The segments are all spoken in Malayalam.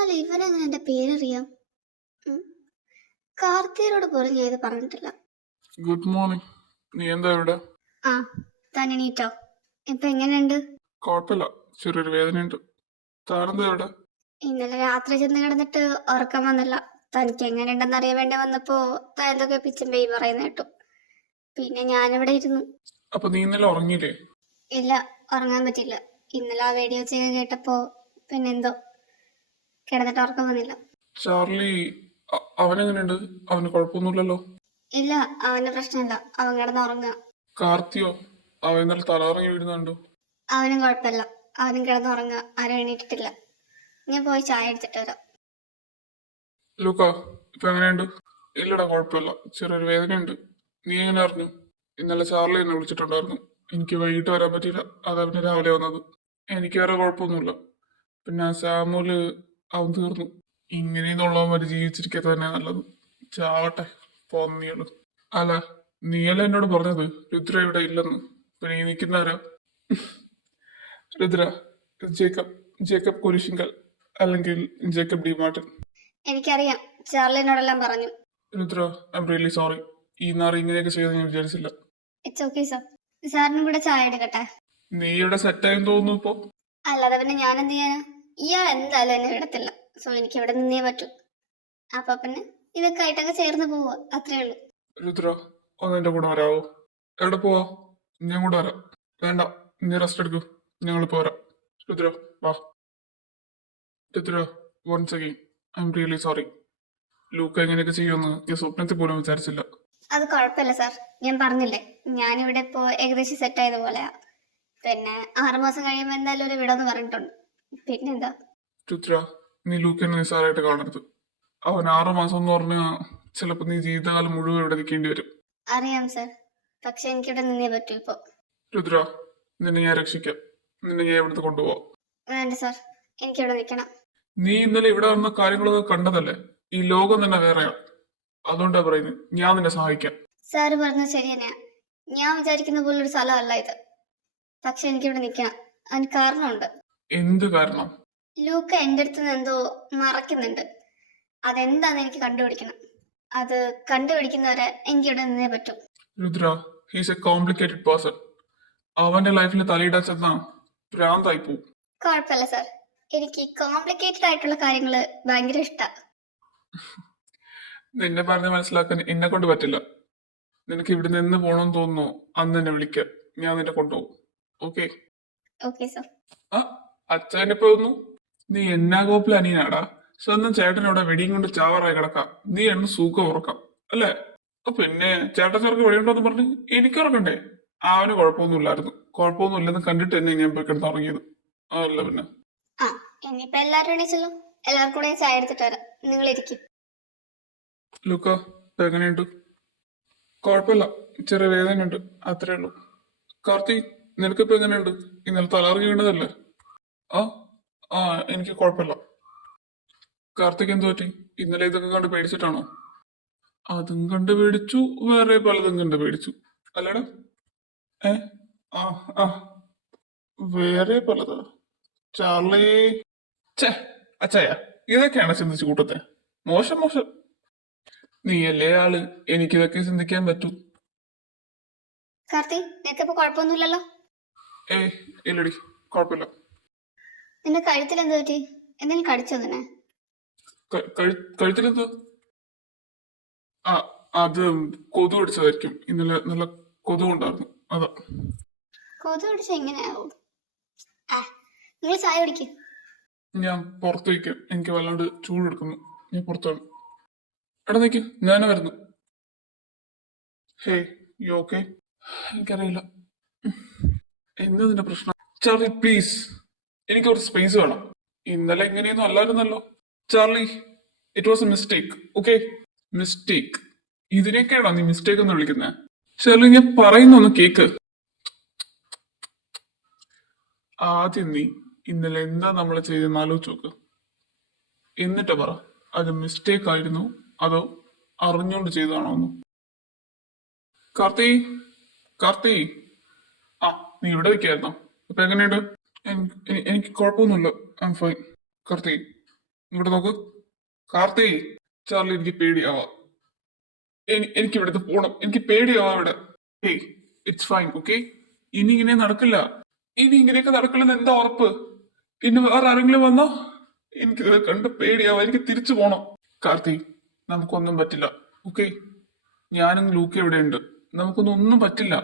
എന്നാൽ ഇവനെങ്ങനെ എന്റെ പേരറിയാം? ഉം. കാർത്തികരോട് പോലും ഞാൻ ഇത് പറഞ്ഞിട്ടില്ല. Good morning. നീ എന്താ ഇവിടെ? ആ, താൻ എണീറ്റോ? ഇപ്പൊ എങ്ങനെയുണ്ട്? കുഴപ്പമില്ല, ചെറിയൊരു വേദനയുണ്ട്. താനെന്താ ഇവിടെ? ഇന്നലെ രാത്രി ചെന്ന് കിടന്നിട്ട് ഉറക്കം വന്നില്ല. തനിക്ക് എങ്ങനെയുണ്ടെന്ന് അറിയാൻ വേണ്ടി വന്നപ്പോ താൻ എന്തൊക്കെ പിച്ചും പെയ്യും പറയുന്ന കേട്ടു. പിന്നെ ഞാനിവിടെ ഇരുന്നു. അപ്പൊ നീ ഇന്നലെ ഉറങ്ങിയില്ലേ? ഇല്ല, ഉറങ്ങാൻ പറ്റില്ല. ഇന്നലെ ആ വീഡിയോ ചെയ്ത് കേട്ടപ്പോ പിന്നെന്തോ കിടന്നിട്ട് ഉറക്കം വന്നില്ല. ചാർലി അവനെങ്ങനെയുണ്ട്? അവന് കുഴപ്പമൊന്നുമില്ലല്ലോ? ഇല്ല, അവന് പ്രശ്നമില്ല. അവൻ കിടന്ന് ഉറങ്ങുക. കാർത്തിയോ? അവൻ ഇന്നലെ തലകറങ്ങി വീഴുന്നുണ്ടോ? അവനും കുഴപ്പമില്ല. അവനും കിടന്ന് ഉറങ്ങുക. ആരും എണീറ്റിട്ടില്ല. ഞാൻ പോയി ചായ എടുത്തിട്ട് വരാം. ലൂക്ക, ഇപ്പൊ എങ്ങനെയുണ്ട്? ഇല്ലടാ, കുഴപ്പമില്ല, ചെറിയൊരു വേദനയുണ്ട്. നീ എങ്ങനെ അറിഞ്ഞു? ഇന്നലെ ചാർലി എന്നെ വിളിച്ചിട്ടുണ്ടായിരുന്നു. എനിക്ക് വൈകിട്ട് വരാൻ പറ്റിയില്ല, അതവന് രാവിലെ വന്നത്. എനിക്ക് വേറെ കുഴപ്പമൊന്നുമില്ല. പിന്നെ സാമൂല് അവൻ തീർന്നു. ഇങ്ങനെയെന്നുള്ളവന്മാര് ജീവിച്ചിരിക്കുക തന്നെ നല്ലത്. ചാവട്ടെ പോന്നിയുള്ളു. അല്ല, നീയല്ല എന്നോട് പറഞ്ഞത് രുദ്ര ഇവിടെ ഇല്ലെന്ന്. പിന്നെ ഈ നിൽക്കുന്നവരാ? രുദ്ര, ജേക്കബ് ജേക്കബ് കുരിശിങ്കൽ, അല്ലെങ്കിൽ ജേക്കബ് ഡി മാർട്ടിൻ. എനിക്കറിയാം, ചാർലിനോടെല്ലാം പറഞ്ഞു. Rudra, I am really sorry. ഈ നാറ് ഇങ്ങനെയൊക്കെ ചെയ്തെന്ന് ഞാൻ വിചാരിച്ചില്ല. It's okay sir. സാറിനും കൂടെ ചായ എടുക്കട്ടെ? നീ ഇവിടെ സെറ്റായെന്ന് തോന്നുന്നു ഇപ്പൊ. അല്ലാതെ പിന്നെ ഞാൻ എന്ത് ചെയ്യാനാ? ഇയാൾ എന്തായാലും എന്നെ വിടത്തില്ല. സോ എനിക്ക് ഇവിടെ നിന്നേ പറ്റൂ. അപ്പൊ പിന്നെ ഇതൊക്കെ ആയിട്ടൊക്കെ ചേർന്ന് പോവുക, അത്രേ ഉള്ളൂ. രുദ്ര, ഒന്ന് എന്റെ കൂടെ വരാവോ? എവിടെ പോവാ? ഞാൻ കൂടെ വരാം. വേണ്ട, നീ റെസ്റ്റ് എടുക്കൂ, ഞങ്ങൾ പോരാ. രുദ്ര, വാ. Rudra, once again I am really sorry. Luca എങ്ങനെയൊക്കെ ചെയ്യുമെന്ന് ഞാൻ സ്വപ്നത്തിൽ പോലും വിചാരിച്ചില്ല. അത് കുഴപ്പമില്ല സാർ. ഞാൻ പറഞ്ഞില്ലേ, ഞാനിവിടെ ഇപ്പോ ഏകദേശം സെറ്റ് ആയത് പോലെയാ. പിന്നെ 6 മാസം കഴിയുമ്പോൾ എന്തായാലും ഒരു വിടന്ന് പറഞ്ഞിട്ടുണ്ട്. പിന്നെന്താ? രുദ്ര, നീ ലൂക്കനെ നിസ്സാരമായിട്ട് കാണരുത്. അവൻ 6 മാസം എന്ന് പറഞ്ഞാൽ ചിലപ്പോൾ നീ ജീവിതകാലം മുഴുവൻ ഇവിടെ നിൽക്കേണ്ടി വരും. അറിയാം സാർ, പക്ഷെ എനിക്കിവിടെ നിന്നേ പറ്റൂ ഇപ്പൊ. രുദ്ര, നിന്നെ ഞാൻ രക്ഷിക്കാം. നിന്നെ ഞാൻ ഇവിടുന്ന് കൊണ്ടുപോവാം. വേണ്ട സാർ, എനിക്കിവിടെ നിൽക്കണം. നീ ഇന്നലെ ഇവിടെ വന്ന കാര്യങ്ങളൊക്കെ കണ്ടതല്ലേ? ഈ ലോകം തന്നെ വേറെയാ. അതുകൊണ്ടാ പറയുന്നത്, ഞാൻ നിന്നെ സഹായിക്കാം. സാറ് പറഞ്ഞത് ശരി തന്നെയാ. ഞാൻ വിചാരിക്കുന്ന പോലൊരു സ്ഥലമല്ല ഇത്. പക്ഷെ എനിക്കിവിടെ നിൽക്കണം. അതിന് കാരണമുണ്ട്. എന്ത് കാരണം? ലൂക്ക എൻ്റെ അടുത്ത് നിന്ന് എന്തോ മറക്കുന്നുണ്ട്. അതെന്താന്ന് എനിക്ക് കണ്ടുപിടിക്കണം. അത് കണ്ടുപിടിക്കുന്നവരെ എനിക്കിവിടെ നിന്നേ പറ്റൂ. Rudra, he's A complicated person. അവന്റെ ലൈഫിൽ തലയിടാൻ ചെന്നാ ഭ്രാന്തായി പോവും. കുഴപ്പമില്ല സാർ, എനിക്ക് കോംപ്ലിക്കേറ്റഡ് ആയിട്ടുള്ള കാര്യങ്ങള് ഭയങ്കര ഇഷ്ടമാണ്. നിന്നെ പറഞ്ഞ് മനസ്സിലാക്കാൻ എന്നെ കൊണ്ട് പറ്റില്ല. നിനക്ക് ഇവിടെ നിന്ന് പോകണമെന്ന് തോന്നുന്നു, അന്ന് എന്നെ വിളിക്കാം. ഞാൻ നിന്നെ കൊണ്ടുപോകും. ഓക്കെ? Okay sir. ആ, അച്ഛനെ പോന്നു. നീ എന്നാ കോപ്പിൽ അനിയനാടാ. സ്വന്തം ചേട്ടനോടെ വെടിയും കൊണ്ട് ചാവറായി കിടക്കാം. നീ എന്നെ സുഖം ഉറക്കാം അല്ലേ? പിന്നെ ചേട്ടൻ ചെറുക്ക് വെടിയുണ്ടോന്ന് പറഞ്ഞ് എനിക്ക് ഉറക്കണ്ടേ? അവന് കുഴപ്പമൊന്നുമില്ലായിരുന്നു. കുഴപ്പമൊന്നുമില്ലെന്ന് കണ്ടിട്ട് തന്നെ ഞാൻ പോയി കിടന്ന് ഉറങ്ങിയത്. അതല്ല പിന്നെ. ആ, ഇനിയിപ്പോ എല്ലാവരും എണീച്ചല്ലോ. എല്ലാവർക്കും കൂടെ ചായ എടുത്തിട്ട് വരാം. നിങ്ങൾ ഇരിക്കും. ലുക്ക, ഇപ്പൊ എങ്ങനെയുണ്ട്? കുഴപ്പമില്ല, ചെറിയ വേദനയുണ്ട്, അത്രേ ഉള്ളൂ. കാർത്തി, നിനക്കിപ്പോ എങ്ങനെയുണ്ട്? ഇന്നലെ തലകറങ്ങി വീണതല്ലേ? ആ ആ എനിക്ക് കുഴപ്പമില്ല. കാർത്തിക് എന്ത് പറ്റി? ഇന്നലെ ഇതൊക്കെ കണ്ട് പേടിച്ചിട്ടാണോ? അതും കണ്ട് പേടിച്ചു, വേറെ പലതും കണ്ട് പേടിച്ചു അല്ലടാ? ഏ ആ ആ വേറെ പലത്. ചാർലി, ഛേ, അച്ചായ, ഇതൊക്കെയാണ് ചിന്തിച്ചു കൂട്ടത്തെ. മോശം മോശം. നീയല്ലേ ആള്, എനിക്കിതൊക്കെ ചിന്തിക്കാൻ പറ്റൂ. കാർത്തി, നിനക്കിപ്പോ കുഴപ്പമൊന്നുമില്ലല്ലോ? ഏയ് ഇല്ലടി, കുഴപ്പമില്ല. നിന്റെ കഴുത്തിൽ എന്ത് പറ്റി? എന്തെങ്കിലും കടിച്ചോ നിന്നെ? കഴുത്തിലെന്താ? ആ, അത് കൊതു അടിച്ചതായിരിക്കും. ഇന്നലെ നല്ല കൊതു ഉണ്ടായിരുന്നു, അതാ. കൊതു പിടിച്ച എങ്ങനെയാവും? ആ, നിങ്ങൾ ചായ കുടിക്കും. ഞാൻ പുറത്ത് വയ്ക്കാം, എനിക്ക് വല്ലാണ്ട് ചൂടെടുക്കുന്നു. ഞാൻ പുറത്താണ്. എടാ നിൽക്ക്, ഞാൻ വരുന്നു. ഹേ, യു ഓക്കെ? എനിക്കറിയില്ല എന്താ നിന്റെ പ്രശ്നം. ചാർലി പ്ലീസ്, എനിക്ക് ഒരു സ്പേസ് വേണം. ഇന്നലെ ഇങ്ങനെയൊന്നും അല്ലായിരുന്നല്ലോ. Charlie, it was a mistake. Okay? Mistake? ഇതിനൊക്കെയാണോ നീ മിസ്റ്റേക്ക് എന്ന് വിളിക്കുന്നത്? ചാർലി, ഞാൻ പറയുന്ന ഒന്ന് കേക്ക്. ആദ്യം നീ ഇന്നലെ എന്താ നമ്മൾ ചെയ്തെന്ന് ആലോചിച്ച് നോക്ക്. എന്നിട്ട് പറ, അത് മിസ്റ്റേക്ക് ആയിരുന്നു അതോ അറിഞ്ഞുകൊണ്ട് ചെയ്തതാണോ എന്ന്. കാർത്തി, കാർത്തി, ആ, നീ ഇവിടെ നിൽക്കായിരുന്നോ? ഇപ്പൊ എങ്ങനെയുണ്ട്? എനിക്ക് കുഴപ്പമൊന്നുമില്ല, ഐ എം ഫൈൻ. കാർത്തി, ഇങ്ങോട്ട് നോക്ക്. കാർത്തി, ചാർലി, എനിക്ക് പേടിയാവാ. എനിക്ക് ഇവിടുത്തെ പോണം. എനിക്ക് പേടിയാവാ ഇവിടെ. Hey, it's fine, okay? ഇനി ഇങ്ങനെ നടക്കില്ല. ഇനി ഇങ്ങനെയൊക്കെ നടക്കില്ലെന്ന് എന്താ ഉറപ്പ്? ഇനി വേറെ ആരെങ്കിലും വന്നോ? എനിക്കിത് കണ്ട് പേടിയാവാ. എനിക്ക് തിരിച്ചു പോണം. കാർത്തി, നമുക്കൊന്നും പറ്റില്ല, ഓക്കെ? ഞാനും ലൂക്ക ഇവിടെ ഉണ്ട്. ഒന്നും പറ്റില്ല.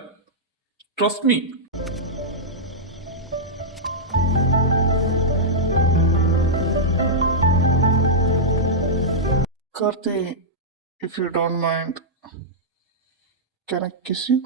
Trust me. Karthi, if you don't mind, can I kiss you?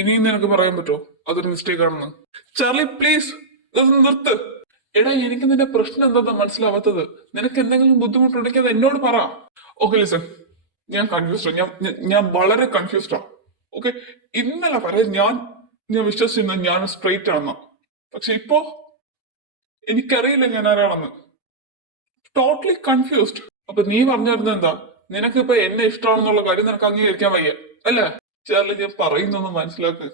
ഇനിയും നിനക്ക് പറയാൻ പറ്റുമോ അതൊരു മിസ്റ്റേക്ക് ആണെന്ന്? ചാർലി, പ്ലീസ് നിർത്ത്. എടാ, എനിക്ക് നിന്റെ പ്രശ്നം എന്താ മനസ്സിലാവാത്തത്? നിനക്ക് എന്തെങ്കിലും ബുദ്ധിമുട്ടുണ്ടെങ്കിൽ അത് എന്നോട് പറ. ഓക്കെ, ലിസൺ, ഞാൻ കൺഫ്യൂസ്ഡ്. ഞാൻ വളരെ കൺഫ്യൂസ്ഡാ. ഓക്കെ, ഇന്നലെ വരെ ഞാൻ വിശ്വസിച്ചിരുന്നത് ഞാൻ സ്ട്രെയിറ്റ് ആണെന്ന്. പക്ഷെ ഇപ്പോ എനിക്കറിയില്ല ഞാൻ ആരാണെന്ന്. Totally confused. അപ്പൊ നീ പറഞ്ഞിരുന്നത് എന്താ? നിനക്കിപ്പോ എന്നെ ഇഷ്ടമാണെന്നുള്ള കാര്യം നിനക്ക് അംഗീകരിക്കാൻ വയ്യ അല്ലേ? ചാർലി, ഞാൻ പറയുന്നൊന്ന് മനസ്സിലാക്ക്.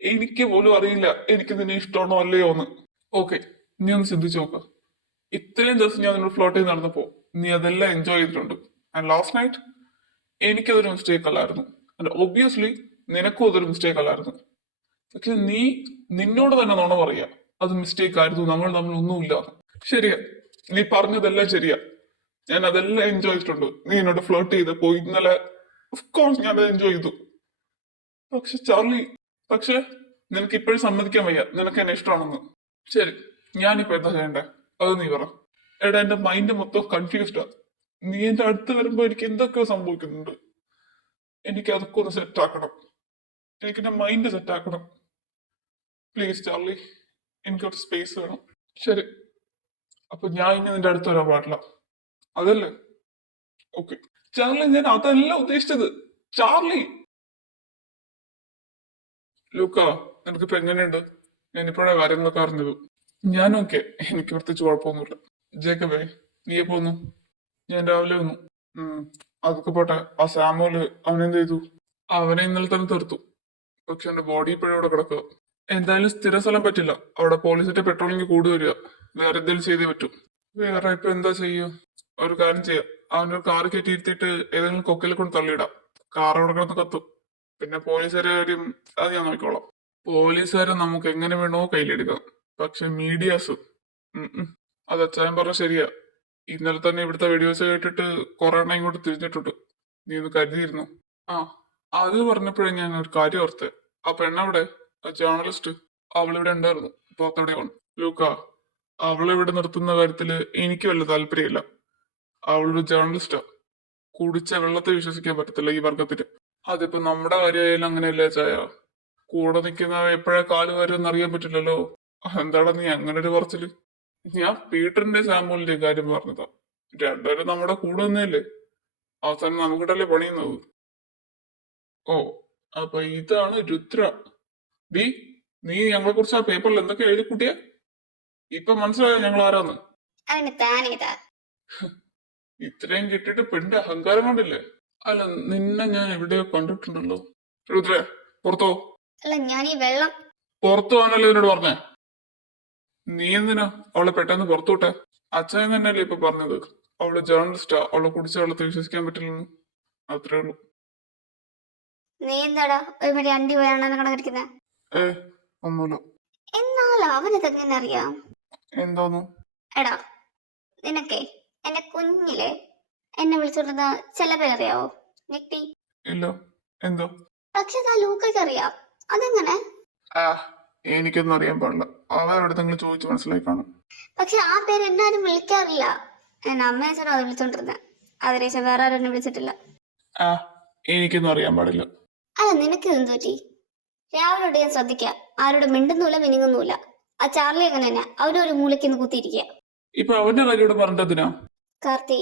എനിക്ക് പോലും അറിയില്ല എനിക്ക് നിന്നെ ഇഷ്ടമാണോ അല്ലയോ എന്ന്. ഓക്കെ, നീ ഒന്ന് ചിന്തിച്ചു നോക്ക. ഇത്രയും ദിവസം ഞാൻ നിന്നോട് ഫ്ലോട്ട് ചെയ്ത് നടന്നപ്പോ നീ അതെല്ലാം എൻജോയ് ചെയ്തിട്ടുണ്ട്. ആൻഡ് ലാസ്റ്റ് നൈറ്റ് എനിക്കതൊരു മിസ്റ്റേക്ക് അല്ലായിരുന്നു. ആൻഡ് ഒബ്വിയസ്ലി നിനക്കും അതൊരു മിസ്റ്റേക്ക് അല്ലായിരുന്നു. പക്ഷെ നീ നിന്നോട് തന്നെ നുണ പറയാ അത് മിസ്റ്റേക്ക് ആയിരുന്നു, നമ്മൾ തമ്മിൽ ഒന്നുമില്ല. ശരിയാ, നീ പറഞ്ഞതെല്ലാം ശരിയാ. ഞാൻ അതെല്ലാം എൻജോയ് ചെയ്തിട്ടുണ്ട്. നീ എന്നോട് ഫ്ലോട്ട് ചെയ്തപ്പോ ഇന്നലെ ഓഫ് കോഴ്സ് ഞാൻ എൻജോയ് ചെയ്തു. പക്ഷെ ചാർലി, പക്ഷെ നിനക്ക് ഇപ്പോഴും സമ്മതിക്കാൻ വയ്യ നിനക്ക് എന്നെ ഇഷ്ടമാണെന്ന്. ശരി, ഞാനിപ്പോ എന്താ ചെയ്യണ്ടേ അത് നീ പറ. എടാ, എന്റെ മൈൻഡ് മൊത്തം കൺഫ്യൂസ്ഡാ. നീ എന്റെ അടുത്ത് വരുമ്പോ എനിക്ക് എന്തൊക്കെയോ സംഭവിക്കുന്നുണ്ട്. എനിക്ക് അതൊക്കെ ഒന്ന് സെറ്റ് ആക്കണം. എനിക്ക് എന്റെ മൈൻഡ് സെറ്റ് ആക്കണം. പ്ലീസ് ചാർലി, എനിക്കൊരു സ്പേസ് വേണം. ശരി, അപ്പൊ ഞാൻ ഇനി നിന്റെ അടുത്ത് വരാൻ പാടില്ല അതല്ലേ? ഓക്കെ ചാർലി, ഞാൻ അതല്ല ഉദ്ദേശിച്ചത്. ചാർലി, ലൂക്ക, നിനക്കിപ്പോ എങ്ങനെയുണ്ട്? ഞാനിപ്പോഴാ കാര്യങ്ങളൊക്കെ അറിഞ്ഞത്. ഞാൻ ഓക്കെ, എനിക്ക് പ്രത്യേകിച്ച് കുഴപ്പമൊന്നുമില്ല. ജേക്കബേ, നീ പോന്നു? ഞാൻ രാവിലെ വന്നു. അതൊക്കെ പോട്ടെ, ആ സാമോല് അവനെന്ത് ചെയ്തു? അവനെ ഇന്നലെ തന്നെ തീർത്തു. പക്ഷെ എന്റെ ബോഡി ഇപ്പോഴും അവിടെ കിടക്കുക. എന്തായാലും സ്ഥിര സ്ഥലം പറ്റില്ല. അവിടെ പോലീസിന്റെ പെട്രോളിങ് കൂടി വരിക. വേറെ എന്തെങ്കിലും ചെയ്തേ പറ്റൂ. വേറെ ഇപ്പൊ എന്താ ചെയ്യുക? ഒരു കാര്യം ചെയ്യാം, അവനൊരു കാറ് കയറ്റി ഇരുത്തിയിട്ട് ഏതെങ്കിലും കൊക്കിൽ കൊണ്ട് തള്ളിയിടാം. കാർ അവിടെ കിടന്ന് കത്തും. പിന്നെ പോലീസുകാരെ കാര്യം അത് ഞാൻ നോക്കിക്കോളാം. പോലീസുകാരെ നമുക്ക് എങ്ങനെ വേണോ കയ്യിലെടുക്കാം. പക്ഷെ മീഡിയാസ് അത് അച്ചായൻ പറഞ്ഞ ശരിയാ. ഇന്നലെ തന്നെ ഇവിടുത്തെ വീഡിയോസ് കേട്ടിട്ട് കുറെ എണ്ണം ഇങ്ങോട്ട് തിരിഞ്ഞിട്ടുണ്ട്. നീ ഒന്ന് കരുതിയിരുന്നു. ആ, അത് പറഞ്ഞപ്പോഴേ ഞാൻ ഒരു കാര്യം ഓർത്തെ. ആ പെണ്ണവിടെ, ആ ജേർണലിസ്റ്റ്, അവളിവിടെ ഉണ്ടായിരുന്നു. പുറത്തെവിടെയാണ്? ലൂക്ക, അവളിവിടെ നിർത്തുന്ന കാര്യത്തില് എനിക്ക് വല്ല താല്പര്യമില്ല. അവളൊരു ജേർണലിസ്റ്റാ. കുടിച്ച വെള്ളത്തെ വിശ്വസിക്കാൻ പറ്റത്തില്ല ഈ വർഗത്തിന്. അതിപ്പോ നമ്മുടെ കാര്യമായാലും അങ്ങനെയല്ലേ ചായ? കൂടെ നിൽക്കുന്ന എപ്പോഴാ കാല് വരുമെന്ന് അറിയാൻ പറ്റില്ലല്ലോ. എന്താടാ നീ അങ്ങനെ ഒരു പറച്ചില്? ഞാൻ പീറ്ററിന്റെ സാമ്പൂളിന്റെ കാര്യം പറഞ്ഞതാ. രണ്ടുപേരും നമ്മുടെ കൂടെ നിന്നല്ലേ. അവസാനം നമുക്കിട്ടല്ലേ പണിയുന്നത്. ഓ, അപ്പൊ ഇതാണ് രുദ്ര. ഡി, നീ ഞങ്ങളെ കുറിച്ച് ആ പേപ്പറിൽ എന്തൊക്കെ എഴുതി കൂട്ടിയ? ഇപ്പൊ മനസ്സിലായോ ഞങ്ങൾ ആരാന്ന്? അവന് താനേതാ? ഇത്രയും കിട്ടിയിട്ട് പെണ്ണിന്റെ അഹങ്കാരം കൊണ്ടില്ലേ? അല്ല, നിന്നെ ഞാൻ എവിടെയോ കണ്ടിട്ടുണ്ടല്ലോ. രുദ്ര, പുറത്തോ. അല്ല, ഞാൻ ഈ വെള്ളം പുറത്തു പോകാനല്ലേ എന്നോട് പറഞ്ഞേ? നീ എന്തിനാ അവളെ പെട്ടെന്ന് പുറത്തു വിട്ടെ? അച്ഛൻ തന്നെയല്ലേ ഇപ്പൊ പറഞ്ഞത് അവള് ജേർണലിസ്റ്റാ, അവളെ കുടിച്ച വെള്ളത്തെ വിശ്വസിക്കാൻ പറ്റില്ലെന്ന്. അത്രേ ഉള്ളൂ. നീ എന്താടാ ഒരു മണി അണ്ടി പോയാണ് കണക്കിരിക്കുന്നെ? ഏ, ഒന്നുമില്ല. എന്നാൽ അവനിതെങ്ങനെ അറിയാം? എന്താന്നു? എടാ, നിനക്കേ എന്റെ കുഞ്ഞിലെ എന്നെ വിളിച്ചോണ്ടിരുന്ന ചില പേരറിയാവോ? ഞെട്ടി. ഇല്ല, എന്താ? പക്ഷെ ആ ലൂക്കയ്ക്ക് അറിയാം. അതെങ്ങനെ? ആ, എനിക്കൊന്നും അറിയാൻ പാടില്ല. അവരെടുത്തെങ്കിലും ചോദിച്ചു മനസ്സിലായി കാണും. പക്ഷെ ആ പേര് എന്നാരും വിളിക്കാറില്ല. എന്നെ അമ്മയച്ഛനും അത് വിളിച്ചോണ്ടിരുന്നത്. അതിനേശം വേറെ ആരും എന്നെ വിളിച്ചിട്ടില്ല. ആ, എനിക്കൊന്നും അറിയാൻ പാടില്ല. അല്ല, നിനക്ക് എന്ത് പറ്റി? രാവിലെ ഞാൻ ശ്രദ്ധിക്കാം, ആരോട് മിണ്ടുന്നില്ല മിനുങ്ങുന്നില്ല. ആ ചാർലി അങ്ങനെ തന്നെ, അവനൊരു മൂലയ്ക്ക് കുത്തിയിരിക്കുക. ഇപ്പൊ അവന്റെ കാര്യം പറഞ്ഞതിനാ? കാർത്തി,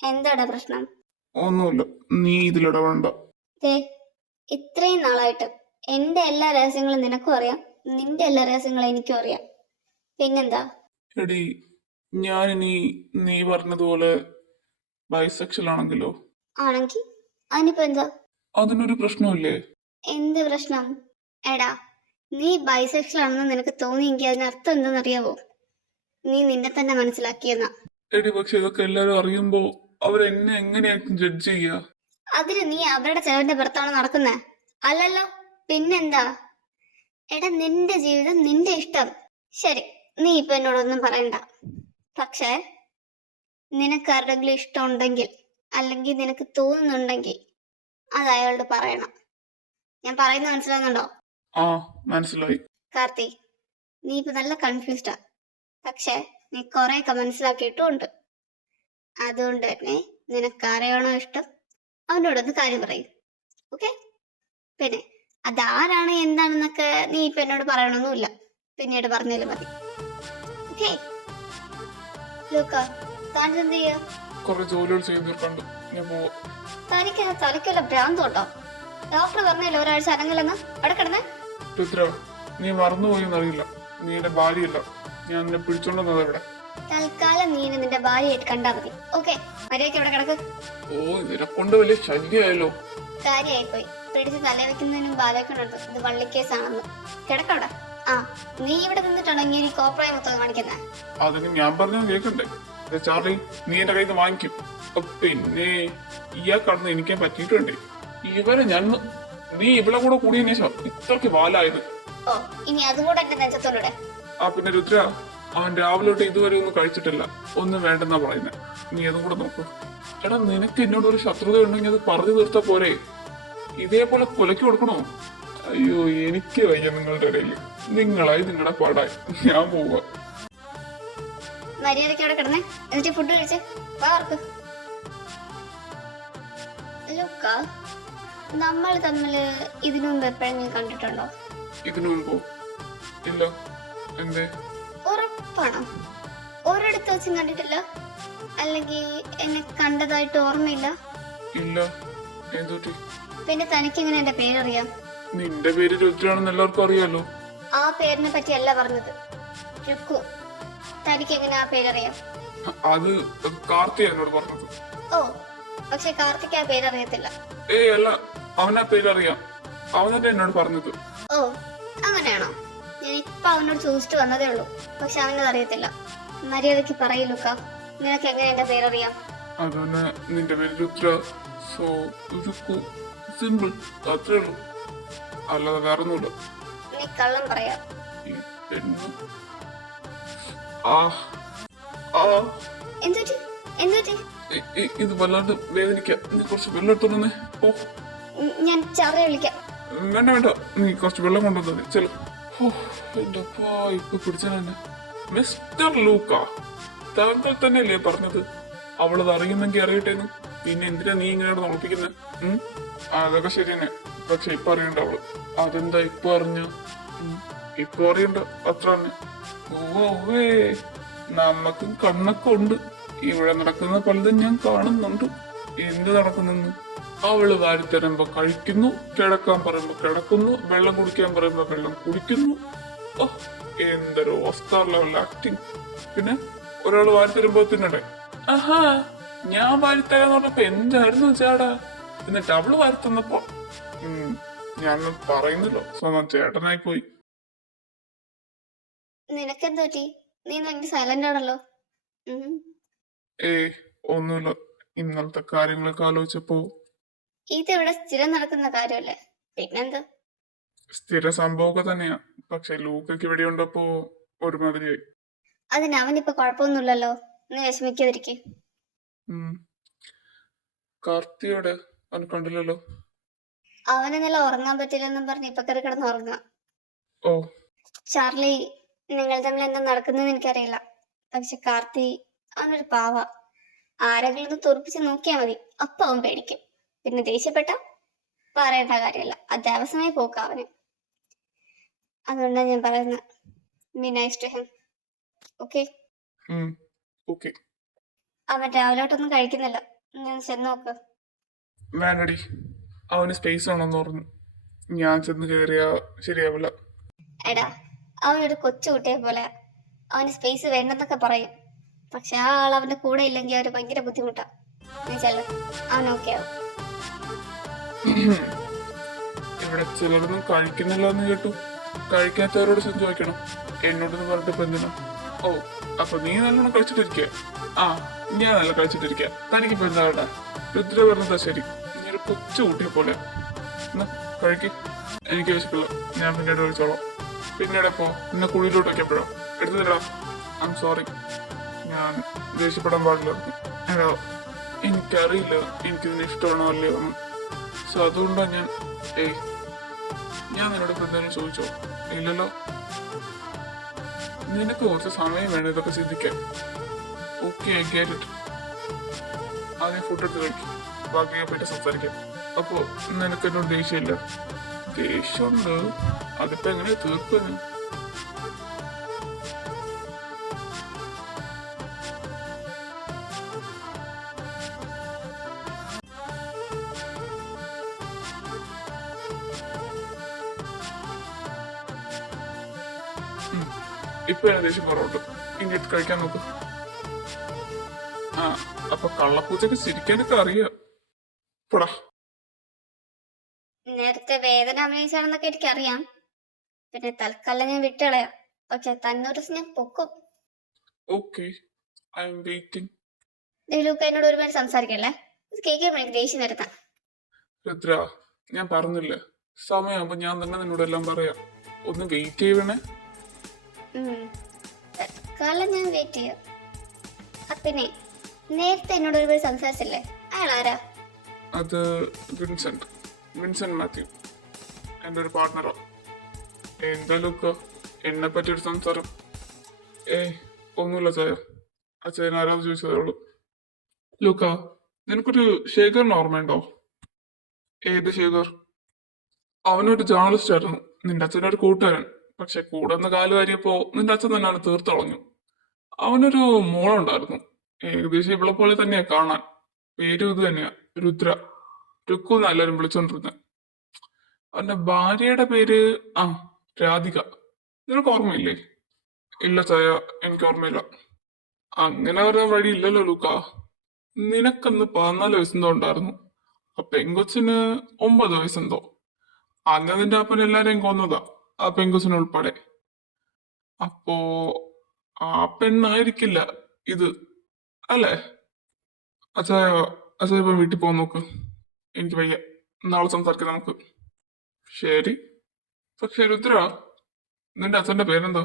എന്താടാ പ്രശ്നം? ഒന്നുമില്ല, നീ ഇതിലിടവേണ്ട. ഇത്രയും നാളായിട്ട് എന്റെ എല്ലാ രഹസ്യങ്ങളും നിനക്കും അറിയാം, നിന്റെ എല്ലാ രഹസ്യങ്ങളും എനിക്കും അറിയാം. പിന്നെന്താ? എടി, ഞാനിനി നീ പറഞ്ഞതുപോലെ ബൈസെക്ഷൽ ആണെങ്കിലോ? ആണെങ്കി അതിനിപ്പോ എന്താ? അതിനൊരു പ്രശ്നമില്ലേ? എന്ത് പ്രശ്നം? എടാ, നീ ബൈസെക്ഷൽ ആണെന്ന് നിനക്ക് തോന്നിയെങ്കിൽ അതിനർത്ഥം എന്താണെന്നറിയാവോ? നീ നിന്നെ തന്നെ മനസ്സിലാക്കിയെന്നാ. എടി, പക്ഷെ ഇതൊക്കെ എല്ലാരും അറിയുമ്പോ അവരെന്നെ എങ്ങനെയായിരിക്കും ജഡ്ജ് ചെയ്യാ? അതിന് നീ അവരുടെ ചെലവിന്റെ പുറത്താണ് നടക്കുന്നേ, അല്ലല്ലോ. പിന്നെന്താ? എടാ, നിന്റെ ജീവിതം, നിന്റെ ഇഷ്ടം. ശരി, നീ ഇപ്പൊ എന്നോടൊന്നും പറയണ്ട. പക്ഷേ നിനക്ക് ആരുടെങ്കിലും ഇഷ്ടം ഉണ്ടെങ്കിൽ, അല്ലെങ്കിൽ നിനക്ക് തോന്നുന്നുണ്ടെങ്കിൽ അത് അയാളോട് പറയണം. ഞാൻ പറയുന്നത് മനസ്സിലാകുന്നുണ്ടോ? ആ, മനസ്സിലായി. കാർത്തി, നീ ഇപ്പൊ നല്ല കൺഫ്യൂസ്ഡാ. പക്ഷെ നീ കൊറേയൊക്കെ മനസ്സിലാക്കിയിട്ടുമുണ്ട്. അതുകൊണ്ട് തന്നെ നിനക്കാരെയാണോ ഇഷ്ടം അവനോടൊന്ന് കാര്യം പറയും. ഓക്കെ? പിന്നെ അതാരാണ് എന്താണെന്നൊക്കെ നീ ഇപ്പൊ എന്നോട് പറയണമെന്നില്ല, പിന്നീട് പറഞ്ഞാലും മതി. ഓക്കെ ലൂക്ക, താൻ എന്ത് ചെയ്യാ? കുറെ ജോലികൾ ചെയ്ത് തീർക്കണ്ട്, ഞാൻ പോവാ. തനിക്ക് തലയ്ക്കുള്ള ഭ്രാന്തോട്ടോ? ഡോക്ടർ പറഞ്ഞല്ലോ ഒരാഴ്ച അനങ്ങില്ലെന്ന്. അവിടെ കിടന്നേ. രുദ്ര, നീ മറന്നുപോയെന്നറിയില്ല. നീ എന്റെ ഭാര്യയല്ല, ഞാൻ നിന്നെ പിടിച്ചോണ്ടെന്നത് ഇവിടെ. തൽക്കാലം നീ നിന്റെ ഭാര്യയായിട്ട് കണ്ടാ മതി. ഓക്കെ, മര്യാദയ്ക്ക് ഇവിടെ കിടക്ക്. ഓ, ഇതിനെ കൊണ്ട് വലിയ ശല്യമായല്ലോ. കാര്യായിപ്പോയി. പിടിച്ച് തല വെക്കുന്നതിനും ബാലവെക്കണത് ഇത് വള്ളിക്കേസാണെന്ന്. കിടക്കവിടെ. ആ, നീ ഇവിടെ നിന്നിട്ടാണോ ഇങ്ങനെ കോപ്രായ മൊത്തം കാണിക്കുന്നത്? അതിന് ഞാൻ പറഞ്ഞത് കേൾക്കണ്ടേ? ചാർലി, നീ എന്റെ കയ്യിൽ നിന്ന് വാങ്ങിക്കും. പിന്നെ ഇയാൾക്കാണെന്ന് എനിക്ക് പറ്റിയിട്ടുണ്ടേ. ഇവരെ ഞാൻ നീ ഇവിടെ കൂടെ കൂടിയതിനു ശേഷം ഇത്രക്ക് വാലായത്. ഓ, ഇനി അതുകൂടെ എന്റെ നെഞ്ചത്തോടെ. ആ, പിന്നെ രുദ്ര, അവൻ രാവിലെ തൊട്ട് ഇതുവരെ ഒന്നും കഴിച്ചിട്ടില്ല. ഒന്നും വേണ്ടെന്നാ പറയുന്നത്. നീ അതും കൂടെ നോക്കൂ. എടാ നിനക്ക് എന്നോട് ഒരു ശത്രുത ഉണ്ടെങ്കിൽ അത് പറഞ്ഞു തീർത്താ പോരെ, ഇതേപോലെ കൊലക്ക് കൊടുക്കണോ? അയ്യോ എനിക്ക് വയ്യ നിങ്ങളുടെ ഇടയിൽ, നിങ്ങളായി നിങ്ങളുടെ പാടായി, ഞാൻ പോവാ. മര്യാദയ്ക്ക് അവിടെ കിടന്നേ, എന്നിട്ട് ഫുഡ് കഴിച്ച് വാർക്ക്. ലുക്ക, നമ്മൾ തമ്മില് ഇതിനു മുമ്പ് എപ്പോഴെങ്കിലും കണ്ടിട്ടുണ്ടോ? ഇതിനു മുമ്പോ? ഇല്ല. എന്തേ? ഉറപ്പാണോ? ഒരിടത്ത് വെച്ചും കണ്ടിട്ടില്ല? അല്ലെങ്കിൽ എന്നെ കണ്ടതായിട്ട് ഓർമ്മയില്ല? ഇല്ല. എന്തുട്ടി? പിന്നെ തനിക്ക് എങ്ങനെ എന്റെ പേരറിയാം? നിന്റെ പേര് രുദ്രാണെന്ന് എല്ലാവർക്കും അറിയാലോ. ആ പേരിനെ പറ്റിയല്ല പറഞ്ഞത്, രുക്കു. തനിക്ക് എങ്ങനെ ആ പേരറിയാം? അത് കാർത്തിക എന്നോട് പറഞ്ഞത്. ഓ, പക്ഷെ കാർത്തിക് ആ പേരറിയത്തില്ല. ഏയ് അല്ല, അവനാ പേരറിയാം, അവൻ തന്നെ എന്നോട് പറഞ്ഞത്. ഓ, അങ്ങനെയാണോ? ഞാൻ ഇപ്പൊ അവനോട് ചോദിച്ചിട്ട് വന്നതേ ഉള്ളൂ, പക്ഷെ അവനത് അറിയത്തില്ല. മര്യാദക്ക് പറയൂ ലുക്ക, നിനക്ക് എങ്ങനെ എന്റെ പേരറിയാം? അതന്നെ, നിന്റെ പേര് രുദ്ര, സോ രുക്കു, സിമ്പിൾ, അത്രേ ഉള്ളൂ, അല്ലാതെ വേറെ ഒന്നുമില്ല. നീ കള്ളം പറയാ. ഈ പെണ്ണ്. ആ ആ എന്തുപറ്റി? എന്തുപറ്റി? ഇത് വല്ലാണ്ട് വേദനിക്കാം. നീ കുറച്ച് വെള്ളം എടുത്തോണ്ടേ. ഓ, ഞാൻ ചാറിനെ വിളിക്കാം. വേണ്ട വേണ്ട, നീ കുറച്ച് വെള്ളം കൊണ്ടുവന്നത് ചെലു. ഓ എന്റെ അപ്പാ, ഇപ്പൊ പിടിച്ചതന്നെ. മിസ്റ്റർ ലൂക്ക, താങ്കൾ തന്നെയല്ലേ പറഞ്ഞത് അവളത് അറിയുന്നെങ്കിൽ അറിയട്ടേന്ന്? പിന്നെ എന്തിനാ നീ ഇങ്ങനെയാണ് നോക്കിക്കുന്നത്? അതൊക്കെ ശരി തന്നെ, പക്ഷെ ഇപ്പൊ അറിയണ്ട അവള്. അതെന്താ ഇപ്പൊ അറിഞ്ഞ? ഇപ്പൊ അറിയണ്ട, അത്ര തന്നെ. ഓവേ, നമ്മക്കും കണ്ണൊക്കെ ഉണ്ട്. ഇവിടെ നടക്കുന്ന പലതും ഞാൻ കാണുന്നുണ്ട്. എന്ത് നടക്കുന്നെന്ന്? അവള് വാരിത്തരുമ്പോ കഴിക്കുന്നു, കിടക്കാൻ പറയുമ്പോ കിടക്കുന്നു, വെള്ളം കുടിക്കാൻ പറയുമ്പോ വെള്ളം കുടിക്കുന്നു. ഓ, എന്തൊരു ഓസ്കാർ ലെവൽ ആക്ടിങ്. പിന്നെ ഒരാള് വാരിത്തരുമ്പോ തിന്നട്ടെ. ആഹാ, ഞാൻ വാരിത്തരാന്ന് പറഞ്ഞപ്പോ എന്തായിരുന്നു ചാടാ? എന്നിട്ട് അവള് വാരിത്തന്നപ്പോ ഞാനൊന്നും പറയുന്നല്ലോ, സ്വന്തം ചേട്ടനായി പോയി. നിനക്കെന്ത് പറ്റി? നീ ഭയങ്കര സൈലന്റ് ആണല്ലോ. ഏയ് ഒന്നുമില്ല, ഇന്നലത്തെ കാര്യങ്ങളൊക്കെ ആലോചിച്ചപ്പോ. ഇതിവിടെ സ്ഥിരം നടക്കുന്ന കാര്യമല്ലേ, പിന്നെന്താ? സ്ഥിര സംഭവമൊക്കെ തന്നെയാ, പക്ഷെ ലൂക്കയ്ക്ക് ഇവിടെ ഉണ്ടപ്പോ ഒരുമാതിരിയായി. അതിന് അവനിപ്പോ കുഴപ്പമൊന്നുമില്ലല്ലോ, നീ വിഷമിക്കാതിരിക്കെ. കാർത്തിയോടെ അവൻ കണ്ടില്ലല്ലോ. അവന് നല്ല ഉറങ്ങാൻ പറ്റില്ലെന്നും പറഞ്ഞ് ഇപ്പൊ കയറി കിടന്ന് ഉറങ്ങാം. ഓ ചാർലി, നിങ്ങൾ തമ്മിൽ എന്താ നടക്കുന്നതെന്ന് എനിക്കറിയില്ല, പക്ഷെ കാർത്തി അവനൊരു പാവ. ആരെങ്കിലും ഒന്ന് തുറപ്പിച്ച് നോക്കിയാൽ മതി, അപ്പൊ അവൻ പേടിക്കും. പിന്നെ ദേഷ്യപ്പെട്ട പറയേണ്ട കാര്യമല്ല, അത്യാവശ്യമായി പോക്ക അവന്. അതുകൊണ്ടാണ് ഞാൻ പറയുന്നത്, be nice to him. Okay? Okay. അവൻ രാവിലോട്ടൊന്നും കഴിക്കുന്നില്ല, ഞാൻ ചെന്ന് നോക്ക്. വേണ്ടടി, അവന് സ്പേസ് ആണെന്ന് പറഞ്ഞു. ഞാൻ ചെന്ന് കയറിയാ ശരിയാവില്ല. എടാ, അവനൊരു കൊച്ചുകുട്ടിയെ പോലെ. അവന് സ്പേസ് വേണ്ടെന്നൊക്കെ പറയും, പക്ഷെ ആ ആൾ അവന്റെ കൂടെ ഇല്ലെങ്കിൽ അവര് ഭയങ്കര ബുദ്ധിമുട്ടാ. നീ ചെല്ല, അവൻ ഓക്കെ ആവും. ഇവിടെ ചിലരൊന്നും കഴിക്കുന്നില്ല എന്ന് കേട്ടു. കഴിക്കാത്തവരോട് ചെന്ന് ചോദിക്കണം. എന്നോടൊന്ന് പറഞ്ഞിട്ട് ഇപ്പൊ എന്തിനാ? ഓ, അപ്പൊ നീ നല്ലോണം കഴിച്ചിട്ടിരിക്കുക. ആ, ഞാൻ നല്ല കഴിച്ചിട്ടിരിക്കുക. തനിക്കിപ്പോ എന്താ വേണ്ട? രുദ്ര പറഞ്ഞതാ ശരി, നീ ഒരു കൊച്ചു കുട്ടിയെ പോലെ. എന്നാ കഴിക്ക്, എനിക്ക് വിശക്കില്ല, ഞാൻ പിന്നീട് കഴിച്ചോളാം. പിന്നീട് എപ്പോ? നിന്നെ കുഴിയിലോട്ട് എപ്പോഴോ എടുത്തില്ല. ഐ എം സോറി, ഞാൻ ദേഷ്യപ്പെടാൻ പാടില്ലായിരുന്നു. എടാ, എനിക്കറിയില്ല എനിക്കിതിന് ഇഷ്ടമാണോ അല്ലയോ എന്ന്. സോ അതുകൊണ്ടാണ് ഞാൻ. ഞാൻ നിന്നോട് ഇപ്പൊ എന്തെങ്കിലും ചോദിച്ചോ? ഇല്ലല്ലോ. നിനക്ക് കുറച്ച് സമയം വേണം ഇതൊക്കെ ചിന്തിക്കാൻ. Okay, I get it. ആദ്യം ഫുഡ് എടുത്ത് കഴിക്കും, ബാക്കി പോയിട്ട് സംസാരിക്കാം. അപ്പോ നിനക്ക് എന്നോട് ദേഷ്യമില്ല? ദേഷ്യമുണ്ട്, അതിപ്പോ എങ്ങനെയാ തീർക്കുന്നു? ഇപ്പൊ ഏകദേശം കുറവുണ്ട്, ഇനി എടുത്ത് കഴിക്കാൻ നോക്ക്. ആ, അപ്പൊ കള്ളപ്പൂച്ചക്ക് ചിരിക്കാനൊക്കെ അറിയാം. പോടാ. നേരത്തെ വേദന അഭിനയിച്ചാണെന്നൊക്കെ എനിക്കറിയാം, പിന്നെ തൽക്കാലം ഞാൻ വിട്ടുകളയാം. പക്ഷെ തന്നൊരു ഞാൻ പൊക്കും. Okay, I am waiting. Luca, എന്നോട് ഒരുപാട് സംസാരിക്കല്ലേ, ഇത് കേൾക്കുമ്പോൾ എനിക്ക് ദേഷ്യം വരുത്താം. രുദ്ര, ഞാൻ പറഞ്ഞില്ലേ, സമയമാകുമ്പോ ഞാൻ തന്നെ നിന്നോട് എല്ലാം പറയാം. ഒന്ന് വെയിറ്റ് ചെയ്യണേ. തൽക്കാലം ഞാൻ വെയിറ്റ് ചെയ്യാം. പിന്നെ നേരത്തെ എന്നോട് ഒരുപാട് സംസാരിച്ചില്ലേ, അയാൾ ആരാ? അത് വിൻസെന്റ് വിൻസെന്റ് മാത്യു, എൻ്റെ ഒരു പാർട്ട്ണറാ. എന്താ ലുക്ക എന്നെ പറ്റിയൊരു സംസാരം? ഏയ് ഒന്നുമില്ല ചായ. അച്ഛൻ ആരാന്ന് ചോദിച്ചതേ ഉള്ളൂ. ലുക്ക നിനക്കൊരു ശേഖറിന് ഓർമ്മയുണ്ടോ? ഏത് ശേഖർ? അവനൊരു ജേർണലിസ്റ്റ് ആയിരുന്നു, നിന്റെ അച്ഛൻ്റെ ഒരു കൂട്ടുകാരൻ. പക്ഷെ കൂടെ ഒന്ന് കാല് വാരിയപ്പോ നിന്റെ അച്ഛൻ തന്നെയാണ് തീർത്ത് കളഞ്ഞു. അവനൊരു മോളുണ്ടായിരുന്നു, ഏകദേശം ഇവളെ പോലെ തന്നെയാ കാണാൻ. പേരും ഇത് തന്നെയാ, രുദ്ര. രുക്കു എന്നാ എല്ലാരും വിളിച്ചോണ്ടിരുന്നത്. അവന്റെ ഭാര്യയുടെ പേര് ആ രാധിക. നിനക്ക് ഓർമ്മയില്ലേ? ഇല്ല ചായ, എനിക്ക് ഓർമ്മയില്ല. അങ്ങനെ വരാൻ വഴിയില്ലല്ലോ ലൂക്ക. നിനക്കന്ന് 14 വയസ്സെന്തോ ഉണ്ടായിരുന്നു, ആ പെങ്കൊച്ചിന് 9 വയസ്സെന്തോ. അന്ന് നിന്റെ അപ്പൻ എല്ലാരെയും കൊന്നതാ, ആ പെങ്കൊച്ചിനുൾപ്പെടെ. അപ്പോ ആ പെണ്ണായിരിക്കില്ല ഇത്, അല്ലേ? അച്ഛായ, അച്ഛാ ഇപ്പൊ വീട്ടിൽ പോകാൻ നോക്ക്. എനിക്ക് വയ്യ, നാളെ സംസാരിക്കാം നമുക്ക്. ശരി. പക്ഷെ രുദ്ര, നിന്റെ അച്ഛന്റെ പേരെന്താ?